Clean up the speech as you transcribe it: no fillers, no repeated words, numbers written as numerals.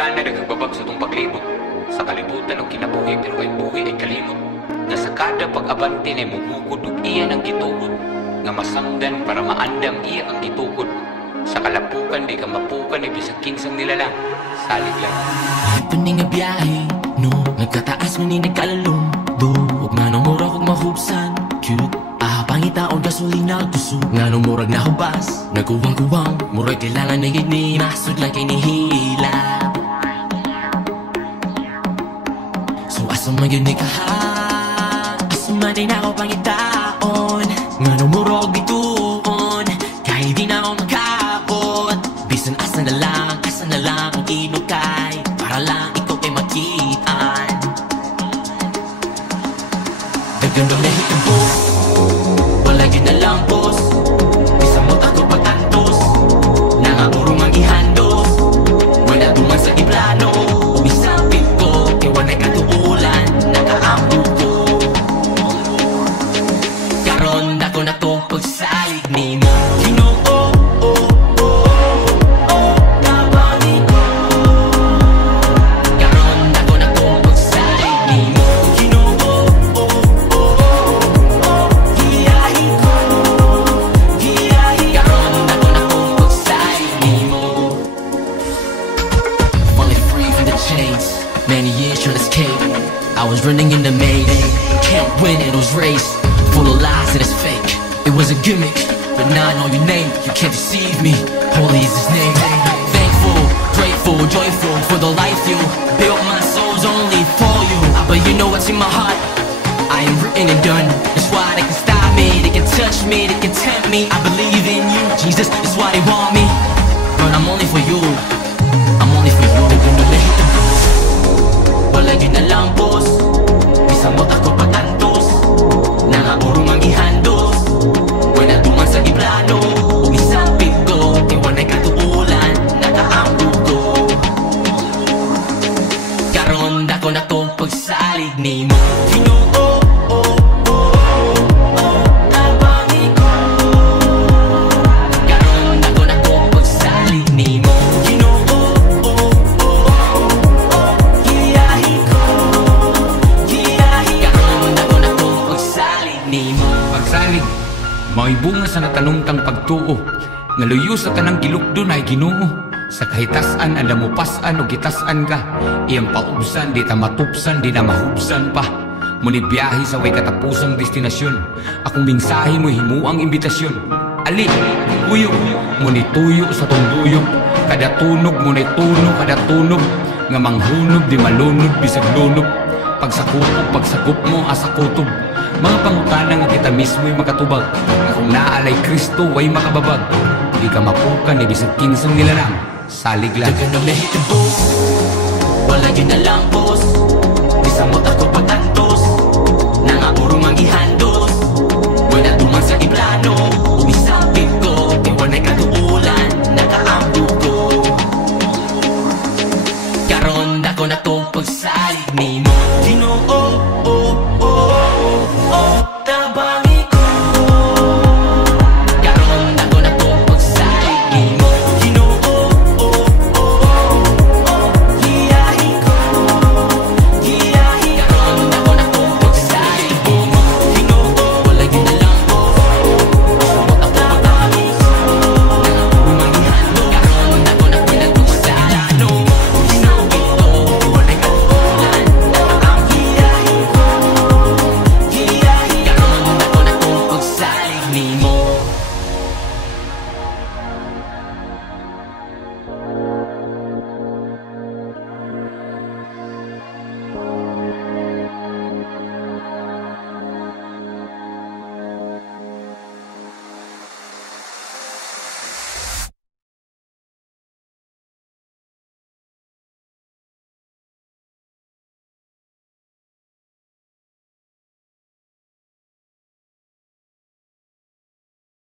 kalibutan na nagagbabag sa itong paglibot. Sa kalibutan ng kinabuhi pero ay buhi ay kalimot. Nga sa kada pag-abante na mumugod ug iya ang gituod. Nga masangdan para maandam iya ang gitukod. Sa kalapukan di ka mapukan ay bisag kinsang nilalang. Salig lang. Ay paning nga biyahe, no? Nagkataas mo ni nagkalalong do. Huwag nga nung murag huwag mahubsan. Cute. Pangitaon gasolina gusto nga nung murag nahubas. Nagkuwang-kuwang, murag kailangan na gini. Nasod lang kay nihila. So asa man yun ni kaha, asa man din ako pangitaon. Nga nung murag bituon, kahit di na ako magkapot. Bisan asa na lang kung inukay. Para lang ikaw ay makitaan. Nagandang nahitabo, walagi na lang boss. Bisa mo tako pagtantos, nangapurong ang ihandos. Wala tuman sa iplano, umisapit ko. Kaya wanay katuulan, nakaambo ko. Karon dako na to pagsalig ni mo. Many years trying to escape, I was running in the maze. Can't win in those race, full of lies and it's fake. It was a gimmick, but now I know your name. You can't deceive me, holy is his name. Thankful, grateful, joyful for the life you built. My soul's only for you, but you know what's in my heart? I am written and done. That's why they can stop me, they can touch me, they can tempt me. I believe in you, Jesus, that's why they want me. But I'm only for you, I'm only for you. Walagi na lang boss, bisa mo tako pagtantos. Nangapurong ang ihandos, wala tuman sa iplano. Umisapit ko, iwanay katuulan, nakaambo ko. Karon dako na to pagsalig ni mo. Pagsalig, mao'y bunga sa natanungtang pagtuo. Nga luyo sa tanang gilukdo na ay Ginoo. Sa kahitasan, alam mo pasan o gitasan ka. Iyang paubsan, di ta matupsan, di na mahubsan pa. Muni biyahe sa way katapusang destinasyon. Akong mensahe mo himuang imbitasyon. Ali, uyok, muni tuyo sa tunduyok. Kada tunog, muni tunog, kada tunog. Nga manghunog, di malunod, bisag lunod. Pagsakop mo asa kutob. Mga pangutana nga kita mismo'y makatubag. Nga kung naalay Kristo ay makababag. Di ka mapukan, ni bisag kinsang nilarang. Salig lang. Dagan na mehitabo, walagi na lang boss. Bisa mo tako pagtantos, nangapurong ang ihandos. Wala tuman sa iplano, umisapit ko. Iwanay katuulan, nakaambo ko. Karon dako na to pagsalig ni mo. More.